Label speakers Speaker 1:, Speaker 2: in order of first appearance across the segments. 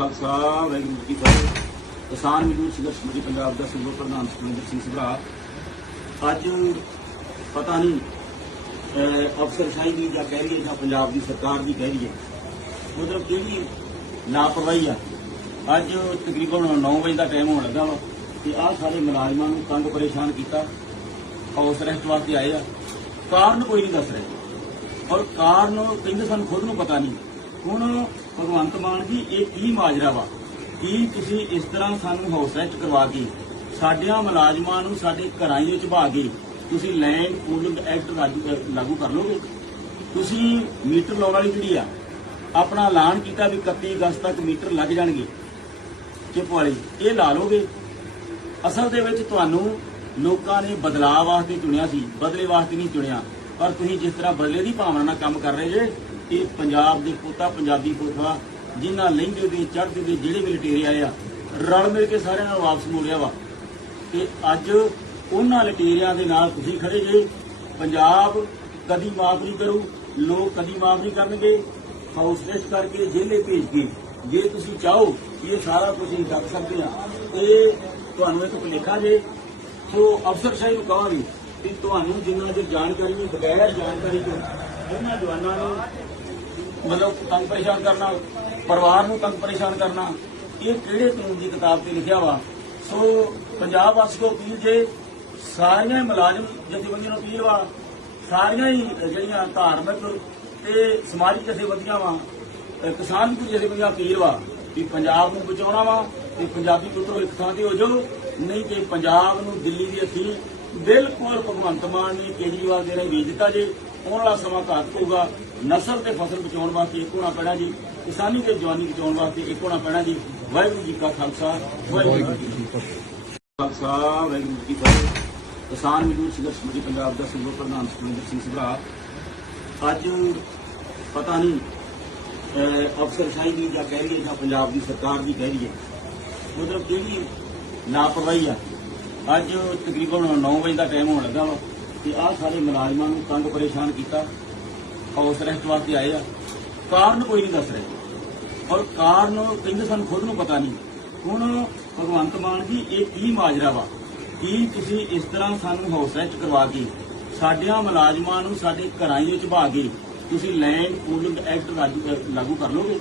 Speaker 1: ਖਾਲਸਾ, ਵਾਹਿਗੁਰੂ ਜੀ ਕੀ ਫਤਿਹ। ਕਿਸਾਨ ਮਜ਼ਦੂਰ ਸੰਘਰਸ਼ ਕਮੇਟੀ ਪੰਜਾਬ ਦਾ ਸੂਬਾ ਪ੍ਰਧਾਨ ਸੁਖਵਿੰਦਰ ਸਿੰਘ ਸਭਰਾ ਅੱਜ ਪਤਾ ਨਹੀਂ ਅਫਸਰਸ਼ਾਹੀ ਦੀ ਜਾਂ ਕਹਿ ਲਈਏ ਜਾਂ ਪੰਜਾਬ ਦੀ ਸਰਕਾਰ ਦੀ ਕਹਿ ਰਹੀ ਹੈ ਮਤਲਬ ਕਿਹੜੀ ਲਾਪਰਵਾਹੀ ਆ। ਅੱਜ ਤਕਰੀਬਨ 9 ਵਜੇ ਦਾ ਟਾਈਮ ਹੋਣ ਲੱਗਾ ਵਾ ਤੇ ਆਹ ਸਾਰੇ ਮੁਲਾਜ਼ਮਾਂ ਨੂੰ ਤੰਗ ਪਰੇਸ਼ਾਨ ਕੀਤਾ। ਹਾਊਸ ਰੈਸਟ ਵਾਸਤੇ ਆਏ ਆ। ਕਾਰਨ ਕੋਈ ਨਹੀਂ ਦੱਸ ਰਿਹਾ। ਔਰ ਕਾਰਨ ਕਹਿੰਦੇ ਸਾਨੂੰ ਖੁਦ ਨੂੰ ਪਤਾ ਨਹੀਂ। ਹੁਣ ਭਗਵੰਤ ਮਾਨ ਜੀ, ਇਹ ਕੀ ਮਾਜਰਾ ਵਾ? ਕੀ ਤੁਸੀਂ ਇਸ ਤਰ੍ਹਾਂ ਸਾਨੂੰ ਹਾਊਸ ਅਰੈਸਟ ਕਰਵਾ ਕੇ ਸਾਡਿਆਂ ਮੁਲਾਜ਼ਮਾਂ ਨੂੰ ਸਾਡੇ ਘਰਾਂ ਵਿੱਚ ਭਾ ਕੇ ਤੁਸੀਂ ਲੈਂਡ ਪੂਲਿੰਗ ਐਕਟ ਲਾਗੂ ਕਰ ਲੋਗੇ ਤੁਸੀਂ ਮੀਟਰ ਲਾਉਣ ਵਾਲੀ ਜਿਹੜੀ ਆ, ਆਪਣਾ ਐਲਾਨ ਕੀਤਾ ਵੀ 31 ਅਗਸਤ ਤੱਕ ਮੀਟਰ ਲੱਗ ਜਾਣਗੇ। ਚਿੱਪ ਵਾਲੀ, ਇਹ ਲਾ ਲੋਗੇ ਅਸਲ ਦੇ ਵਿੱਚ ਤੁਹਾਨੂੰ ਲੋਕਾਂ ਨੇ ਬਦਲਾਅ ਵਾਸਤੇ ਚੁਣਿਆ ਸੀ, ਬਦਲੇ ਵਾਸਤੇ ਨਹੀਂ ਚੁਣਿਆ। ਪਰ ਤੁਸੀਂ ਜਿਸ ਤਰ੍ਹਾਂ ਬਦਲੇ ਦੀ ਭਾਵਨਾ ਨਾਲ ਕੰਮ ਕਰ ਰਹੇ ਜੇ ਇਹ ਪੰਜਾਬ ਦੇ ਪੁੱਤਾ ਪੰਜਾਬੀ ਪੁੱਤਾ, ਜਿਨ੍ਹਾਂ ਲਹਿੰਦੇ ਦੇ, ਚੜ੍ਹਦੇ ਦੇ ਜਿਹੜੇ ਵੀ ਲਟੇਰੇ ਆਏ ਆ, ਰਲ ਮਿਲ ਕੇ ਸਾਰਿਆਂ ਨਾਲ ਵਾਪਸ ਮੋੜਿਆ ਵਾ। ਤੇ ਅੱਜ ਉਹਨਾਂ ਲਟੇਰਿਆਂ ਦੇ ਨਾਲ ਤੁਸੀਂ ਖੜੇ ਜੇ, ਪੰਜਾਬ ਕਦੀ ਮਾਫ ਨਹੀਂ ਕਰੂ, ਲੋਕ ਕਦੀ ਮਾਫ ਨਹੀਂ ਕਰਨਗੇ ਹਾਊਸਲੈਸ ਕਰਕੇ ਜੇਲੇ ਭੇਜ ਕੇ, ਜੇ ਤੁਸੀਂ ਚਾਹੋ ਇਹ ਸਾਰਾ ਕੁਝ ਹੀ ਕਰ ਸਕਦੇ ਆ ਇਹ ਤੁਹਾਨੂੰ ਇੱਕ ਭੁਲੇਖਾ ਜੇ, ਸੋ ਅਫਸਰਸ਼ਾਹੀ ਨੂੰ ਕਹਾਂਗੇ ਕਿ ਤੁਹਾਨੂੰ ਜਿੰਨਾ ਚਿਰ ਜਾਣਕਾਰੀ ਨਹੀਂ ਬਗੈਰ ਜਾਣਕਾਰੀ ਤੋਂ ਇਹਨਾਂ ਜਵਾਨਾਂ ਨੂੰ ਮਤਲਬ ਤੰਗ ਪਰੇਸ਼ਾਨ ਕਰਨਾ, ਪਰਿਵਾਰ ਨੂੰ ਤੰਗ ਪਰੇਸ਼ਾਨ ਕਰਨਾ, ਇਹ ਕਿਹੜੇ ਕਾਨੂੰਨ ਦੀ ਕਿਤਾਬ ਤੇ ਲਿਖਿਆ ਵਾ? ਸੋ ਪੰਜਾਬ ਵਾਸੀ ਕੋ ਅਪੀਲ ਜੇ ਸਾਰੀਆਂ ਹੀ ਮੁਲਾਜ਼ਮ ਜਥੇਬੰਦੀਆਂ ਨੂੰ ਅਪੀਲ ਵਾ, ਸਾਰੀਆਂ ਹੀ ਜਿਹੜੀਆਂ ਧਾਰਮਿਕ ਤੇ ਸਮਾਜਿਕ ਜਥੇਬੰਦੀਆਂ ਵਾ ਅਹ ਕਿਸਾਨ ਦੀ ਜਥੇਬੰਦੀਆਂ ਅਪੀਲ ਵਾ ਕਿ ਪੰਜਾਬ ਨੂੰ ਬਚਾਉਣਾ ਵਾ ਤੇ ਪੰਜਾਬੀ ਪੁੱਤਰੋ, ਇੱਕ ਥਾਂ ਤੇ ਹੋ ਜਾਓ, ਨਹੀਂ ਤੇ ਪੰਜਾਬ ਨੂੰ ਦਿੱਲੀ ਦੀ ਅਸੀਂ ਬਿਲਕੁਲ ਭਗਵੰਤ ਮਾਨ ਨੇ ਕੇਜਰੀਵਾਲ ਦੇ ਨੇ ਵੇਚ ਦਿੱਤਾ ਜੇ। ਆਉਣ ਵਾਲਾ ਸਮਾਂ ਘਾਤਕ ਹੋਊਗਾ ਨਸਲ ਤੇ ਫਸਲ ਬਚਾਉਣ ਵਾਸਤੇ ਇੱਕ ਹੋਣਾ ਪੈਣਾ ਜੀ। ਕਿਸਾਨੀ ਤੇ ਜਵਾਨੀ ਬਚਾਉਣ ਵਾਸਤੇ ਇੱਕ ਹੋਣਾ ਪੈਣਾ ਜੀ। ਵਾਹਿਗੁਰੂ ਜੀ ਕਾ ਖਾਲਸਾ, ਵਾਹਿਗੁਰੂ ਜੀ ਕੀ ਫਤਿਹ। ਖਾਲਸਾ, ਵਾਹਿਗੁਰੂ ਜੀ ਕੀ ਫਤਿਹ। ਕਿਸਾਨ ਮਜ਼ਦੂਰ ਸੰਘਰਸ਼ ਕਮੇਟੀ ਪੰਜਾਬ ਦਾ ਸੂਬਾ ਪ੍ਰਧਾਨ ਸੁਖਵਿੰਦਰ ਸਿੰਘ ਸਭਰਾ ਅੱਜ ਪਤਾ ਨਹੀਂ ਅਫਸਰਸ਼ਾਹੀ ਦੀ ਜਾਂ ਕਹਿ ਲਈਏ ਜਾਂ ਪੰਜਾਬ ਦੀ ਸਰਕਾਰ ਦੀ ਕਹਿ ਲਈਏ, ਮਤਲਬ ਕਿਹੜੀ ਲਾਪਰਵਾਹੀ ਆ। ਅੱਜ ਤਕਰੀਬਨ 9 ਵਜੇ ਦਾ ਟਾਈਮ ਹੋਣ ਲੱਗਾ ਵਾ। ਤੇ ਆਹ ਸਾਰੇ ਮੁਲਾਜ਼ਮਾਂ ਨੂੰ ਤੰਗ ਪਰੇਸ਼ਾਨ ਕੀਤਾ ਹਾਊਸ ਅਰੈਸਟ ਵਾਸਤੇ ਆਏ ਆ। ਕਾਰਨ ਕੋਈ ਨਹੀਂ ਦੱਸ ਰਿਹਾ। ਔਰ ਕਾਰਨ ਕਹਿੰਦੇ ਸਾਨੂੰ ਖੁਦ ਨੂੰ ਪਤਾ ਨਹੀਂ। ਹੁਣ ਭਗਵੰਤ ਮਾਨ ਜੀ, ਇਹ ਕੀ ਮਾਜਰਾ ਵਾ? ਕੀ ਤੁਸੀਂ ਇਸ ਤਰ੍ਹਾਂ ਸਾਨੂੰ ਹਾਊਸ ਅਰੈਸਟ ਕਰਵਾ ਕੇ, ਸਾਡਿਆਂ ਮੁਲਾਜ਼ਮਾਂ ਨੂੰ ਸਾਡੇ ਘਰਾਂ ਵਿੱਚ ਭਾ ਕੇ, ਤੁਸੀਂ ਲੈਂਡ ਪੂਲਿੰਗ ਐਕਟ ਲਾਗੂ ਲਾਗੂ ਕਰ ਲੋਗੇ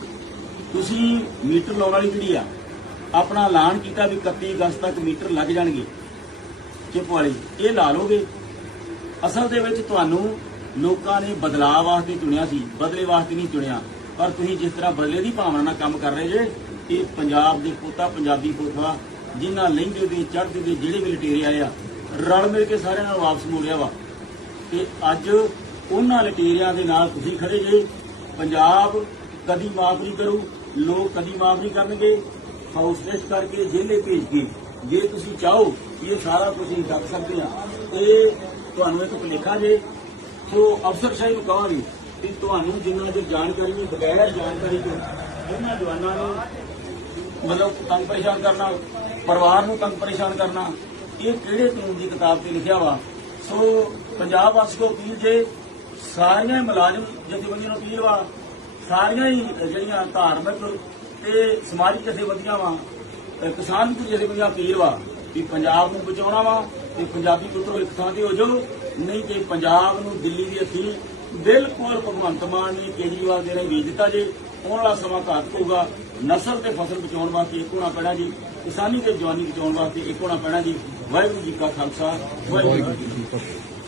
Speaker 1: ਤੁਸੀਂ ਮੀਟਰ ਲਾਉਣ ਵਾਲੀ ਜਿਹੜੀ ਆ? ਆਪਣਾ ਐਲਾਨ ਕੀਤਾ ਵੀ 31 ਅਗਸਤ ਤੱਕ ਮੀਟਰ ਲੱਗ ਜਾਣਗੇ। ਚਿੱਪ ਵਾਲੀ, ਇਹ ਲਾ ਲੋਗੇ ਅਸਲ ਦੇ ਵਿੱਚ ਤੁਹਾਨੂੰ ਲੋਕਾਂ ਨੇ ਬਦਲਾਅ ਵਾਸਤੇ ਚੁਣਿਆ ਸੀ, ਬਦਲੇ ਵਾਸਤੇ ਨਹੀਂ ਚੁਣਿਆ। ਪਰ ਤੁਸੀਂ ਜਿਸ ਤਰ੍ਹਾਂ ਬਦਲੇ ਦੀ ਭਾਵਨਾ ਨਾਲ ਕੰਮ ਕਰ ਰਹੇ ਜੇ, ਇਹ ਪੰਜਾਬ ਦੇ ਪੁੱਤਾ ਪੰਜਾਬੀ ਪੁੱਤਾ ਜਿਨ੍ਹਾਂ ਲਹਿੰਦੇ ਦੇ, ਚੜ੍ਹਦੇ ਦੇ ਜਿਹੜੇ ਵੀ ਲਟੇਰੇ ਆਏ ਆ, ਰਲ ਮਿਲ ਕੇ ਸਾਰਿਆਂ ਨਾਲ ਵਾਪਸ ਮੋੜਿਆ ਵਾ। ਤੇ ਅੱਜ ਉਹਨਾਂ ਲਟੇਰਿਆਂ ਦੇ ਨਾਲ ਤੁਸੀਂ ਖੜੇ ਜੇ, ਪੰਜਾਬ ਕਦੀ ਮਾਫ ਨਹੀਂ ਕਰੂ, ਲੋਕ ਕਦੀ ਮਾਫ ਨਹੀਂ ਕਰਨਗੇ ਹਾਊਸ ਕਰਕੇ ਜੇਲੇ ਭੇਜ ਕੇ। ਜੇ ਤੁਸੀਂ ਚਾਹੋ ਇਹ ਸਾਰਾ ਕੁਝ ਹੀ ਕਰ ਸਕਦੇ ਆ ਇਹ ਤੁਹਾਨੂੰ ਇੱਕ ਭੁਲੇਖਾ ਜੇ, ਸੋ ਅਫਸਰਸ਼ਾਹੀ ਨੂੰ ਕਹਾਂਗੇ ਕਿ ਤੁਹਾਨੂੰ ਜਿੰਨਾ ਚਿਰ ਜਾਣਕਾਰੀ ਨਹੀਂ ਬਗੈਰ ਜਾਣਕਾਰੀ ਤੋਂ ਇਹਨਾਂ ਜਵਾਨਾਂ ਨੂੰ ਮਤਲਬ ਤੰਗ ਪਰੇਸ਼ਾਨ ਕਰਨਾ, ਪਰਿਵਾਰ ਨੂੰ ਤੰਗ ਪਰੇਸ਼ਾਨ ਕਰਨਾ, ਇਹ ਕਿਹੜੇ ਕਾਨੂੰਨ ਦੀ ਕਿਤਾਬ ਤੇ ਲਿਖਿਆ ਵਾ? ਸੋ ਪੰਜਾਬ ਵਾਸੀ ਕੋ ਅਪੀਲ ਜੇ, ਸਾਰੀਆਂ ਹੀ ਮੁਲਾਜ਼ਮ ਜਥੇਬੰਦੀਆਂ ਨੂੰ ਅਪੀਲ ਵਾ, ਸਾਰੀਆਂ ਹੀ ਜਿਹੜੀਆਂ ਧਾਰਮਿਕ ਤੇ ਸਮਾਜਿਕ ਜਥੇਬੰਦੀਆਂ ਵਾ, ਅਹ ਕਿਸਾਨ ਜਥੇਬੰਦੀਆਂ ਅਪੀਲ ਵਾ ਕਿ ਪੰਜਾਬ ਨੂੰ ਬਚਾਉਣਾ ਵਾ ਤੇ ਪੰਜਾਬੀ ਪੁੱਤਰੋ ਇੱਕ ਥਾਂ ਤੇ ਹੋ ਜਾਓ ਨਹੀਂ ਤੇ ਪੰਜਾਬ ਨੂੰ, ਦਿੱਲੀ ਦੀ ਅਸੀਂ ਬਿਲਕੁਲ ਭਗਵੰਤ ਮਾਨ ਨੇ ਕੇਜਰੀਵਾਲ ਦੇ ਨੇ ਵੇਚ ਦਿੱਤਾ ਜੇ, ਆਉਣ ਵਾਲਾ ਸਮਾਂ ਘਾਤਕ ਹੋਊਗਾ ਨਸਲ ਤੇ ਫਸਲ ਬਚਾਉਣ ਵਾਸਤੇ ਇੱਕ ਹੋਣਾ ਪੈਣਾ ਜੀ। ਕਿਸਾਨੀ ਤੇ ਜਵਾਨੀ ਬਚਾਉਣ ਵਾਸਤੇ ਇੱਕ ਹੋਣਾ ਪੈਣਾ ਜੀ। ਵਾਹਿਗੁਰੂ ਜੀ ਕਾ ਖਾਲਸਾ, ਵਾਹਿਗੁਰੂ ਜੀ ਕੀ ਫਤਿਹ।